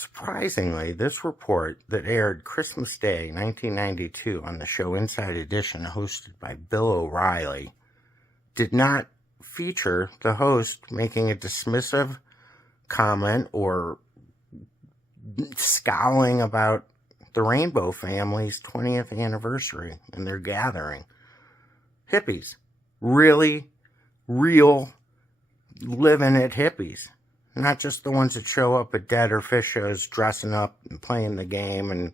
Surprisingly, this report that aired Christmas Day, 1992, on the show Inside Edition, hosted by Bill O'Reilly, did not feature the host making a dismissive comment or scowling about the Rainbow family's 20th anniversary and their gathering. Hippies. Really, real, living it hippies. Not just the ones that show up at dead or fish shows dressing up and playing the game and,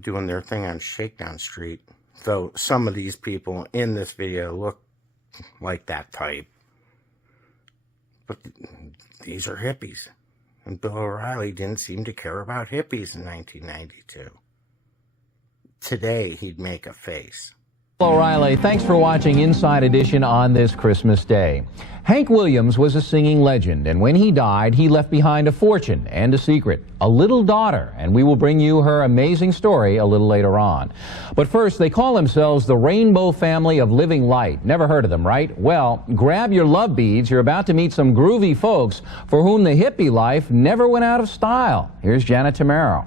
doing their thing on Shakedown Street. Though some of these people in this video look like that type. But these are hippies. And Bill O'Reilly didn't seem to care about hippies in 1992. Today, he'd make a face. O'Reilly, thanks for watching Inside Edition on this Christmas Day. Hank Williams was a singing legend, and when he died, he left behind a fortune and a secret, a little daughter, and we will bring you her amazing story a little later on. But first, they call themselves the Rainbow Family of Living Light. Never heard of them, right? Well, grab your love beads. You're about to meet some groovy folks for whom the hippie life never went out of style. Here's Janet Tamaro.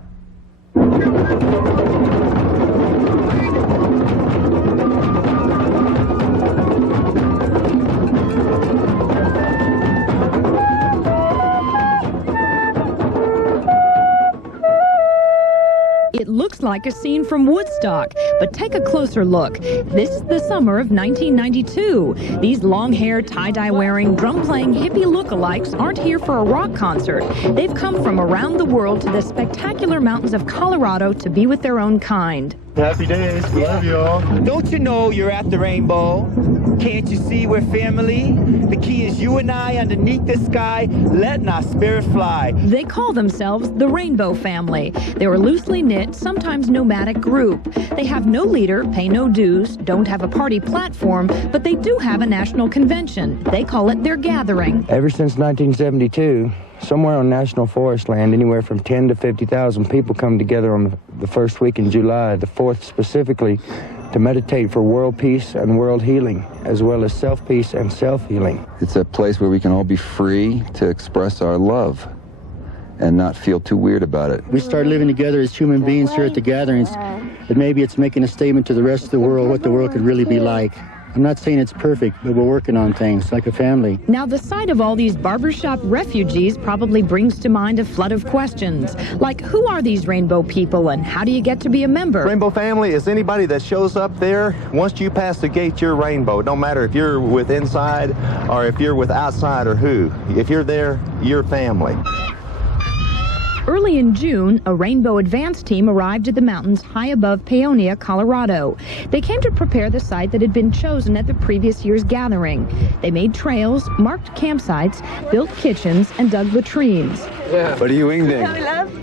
It looks like a scene from Woodstock, but take a closer look. This is the summer of 1992. These long-haired, tie-dye wearing, drum-playing hippie lookalikes aren't here for a rock concert. They've come from around the world to the spectacular mountains of Colorado to be with their own kind. Happy days. Love y'all. Don't you know you're at the rainbow? Can't you see we're family? The key is you and I underneath the sky, letting our spirit fly. They call themselves the Rainbow Family. They're a loosely knit, sometimes nomadic group. They have no leader, pay no dues, don't have a party platform, but they do have a national convention. They call it their gathering. Ever since 1972, somewhere on national forest land, anywhere from 10 to 50,000 people come together on the first week in July, the 4th specifically, to meditate for world peace and world healing, as well as self-peace and self-healing. It's a place where we can all be free to express our love and not feel too weird about it. We start living together as human beings here at the gatherings, and maybe it's making a statement to the rest of the world what the world could really be like. I'm not saying it's perfect, but we're working on things like a family. Now, the sight of all these barbershop refugees probably brings to mind a flood of questions, like who are these rainbow people and how do you get to be a member? Rainbow family is anybody that shows up there. Once you pass the gate, you're rainbow. No matter if you're with inside or if you're with outside or who. If you're there, you're family. Early in June, a Rainbow Advance team arrived at the mountains high above Paonia, Colorado. They came to prepare the site that had been chosen at the previous year's gathering. They made trails, marked campsites, built kitchens, and dug latrines. What are you eating?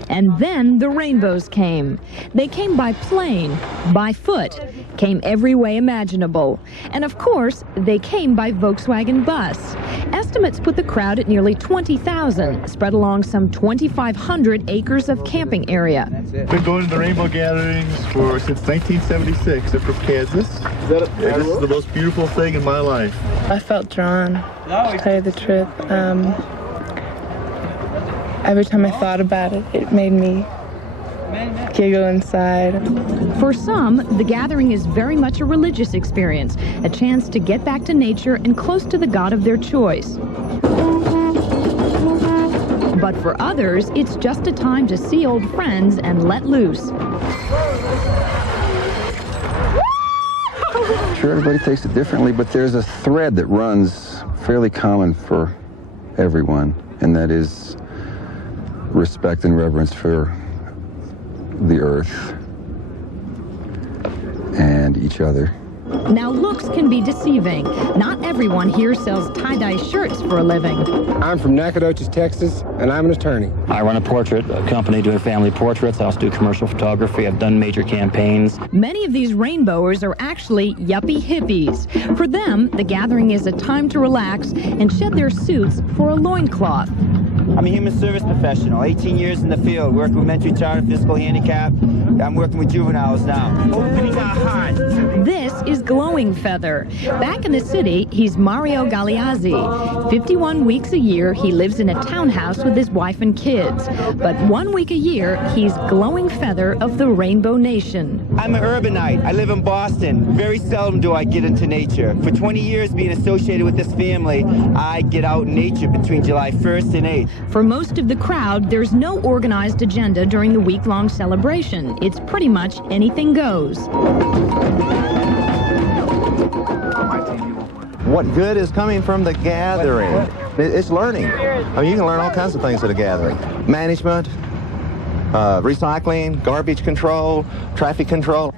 And then the rainbows came. They came by plane, by foot, came every way imaginable. And of course, they came by Volkswagen bus. Estimates put the crowd at nearly 20,000, spread along some 2,500 acres of camping area. Been going to the rainbow gatherings since 1976. I'm from Kansas. This is the most beautiful thing in my life. I felt drawn, to tell you the truth. Every time I thought about it, it made me giggle inside. For some, the gathering is very much a religious experience, a chance to get back to nature and close to the God of their choice. But for others, it's just a time to see old friends and let loose. Sure, everybody takes it differently, but there's a thread that runs fairly common for everyone, and that is respect and reverence for the earth and each other. Now, looks can be deceiving. Not everyone here sells tie-dye shirts for a living. I'm from Nacogdoches, Texas, and I'm an attorney. I run a portrait company doing family portraits. I also do commercial photography. I've done major campaigns. Many of these rainbowers are actually yuppie hippies. For them, the gathering is a time to relax and shed their suits for a loincloth. I'm a human service professional, 18 years in the field, working with mentally retarded, physical handicap. I'm working with juveniles now. Opening our hearts. This is Glowing Feather. Back in the city, he's Mario Galeazzi. 51 weeks a year, he lives in a townhouse with his wife and kids. But 1 week a year, he's Glowing Feather of the Rainbow Nation. I'm an urbanite. I live in Boston. Very seldom do I get into nature. For 20 years being associated with this family, I get out in nature between July 1st and 8th. For most of the crowd, there's no organized agenda during the week-long celebration. It's pretty much anything goes. What good is coming from the gathering? It's learning. I mean, you can learn all kinds of things at a gathering. Management, recycling, garbage control, traffic control.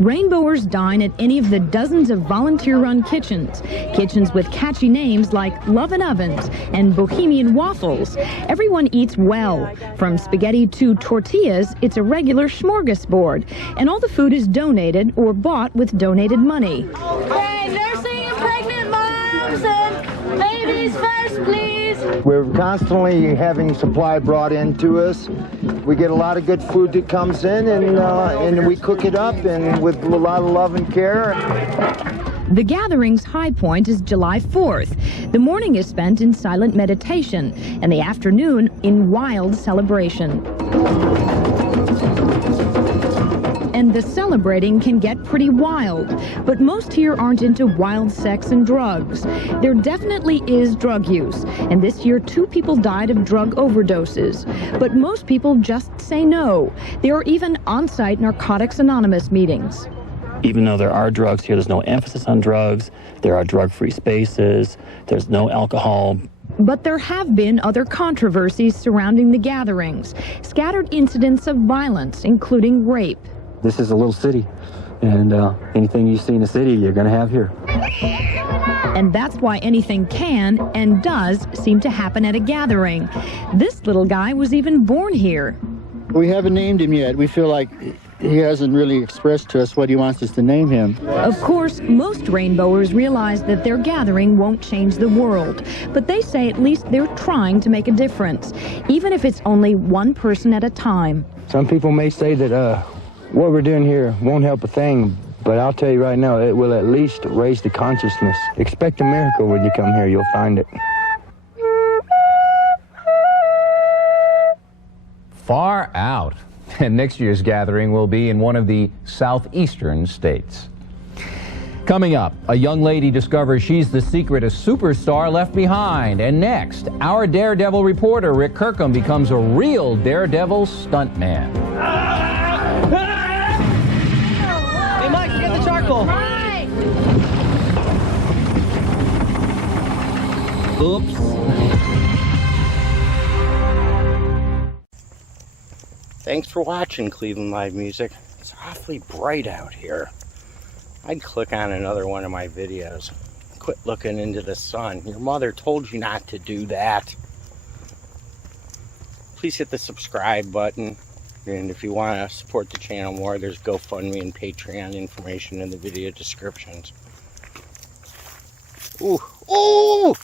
Rainbowers dine at any of the dozens of volunteer-run kitchens. Kitchens with catchy names like Love and Ovens and Bohemian Waffles. Everyone eats well. From spaghetti to tortillas, it's a regular smorgasbord. And all the food is donated or bought with donated money. Hey, nursing and pregnant moms and babies first, please. We're constantly having supply brought in to us. We get a lot of good food that comes in, and we cook it up and with a lot of love and care. The gathering's high point is July 4th. The morning is spent in silent meditation, and the afternoon in wild celebration. And the celebrating can get pretty wild, but most here aren't into wild sex and drugs. There definitely is drug use, and this year 2 people died of drug overdoses. But most people just say no. There are even on-site Narcotics Anonymous meetings. Even though there are drugs here, there's no emphasis on drugs. There are drug-free spaces. There's no alcohol. But there have been other controversies surrounding the gatherings. Scattered incidents of violence, including rape. This is a little city, and anything you see in the city, you're going to have here. And that's why anything can and does seem to happen at a gathering. This little guy was even born here. We haven't named him yet. We feel like he hasn't really expressed to us what he wants us to name him. Of course, most rainbowers realize that their gathering won't change the world, but they say at least they're trying to make a difference, even if it's only one person at a time. Some people may say that what we're doing here won't help a thing, but I'll tell you right now, it will at least raise the consciousness. Expect a miracle when you come here. You'll find it. Far out. And next year's gathering will be in one of the southeastern states. Coming up, a young lady discovers she's the secret a superstar left behind. And next, our Daredevil reporter, Rick Kirkham, becomes a real Daredevil stuntman. Hey, Mike, get the charcoal. Right. Oops. Thanks for watching Cleveland Live Music. It's awfully bright out here. I'd click on another one of my videos. Quit looking into the sun. Your mother told you not to do that. Please hit the subscribe button. And if you want to support the channel more, there's GoFundMe and Patreon information in the video descriptions. Ooh, ooh!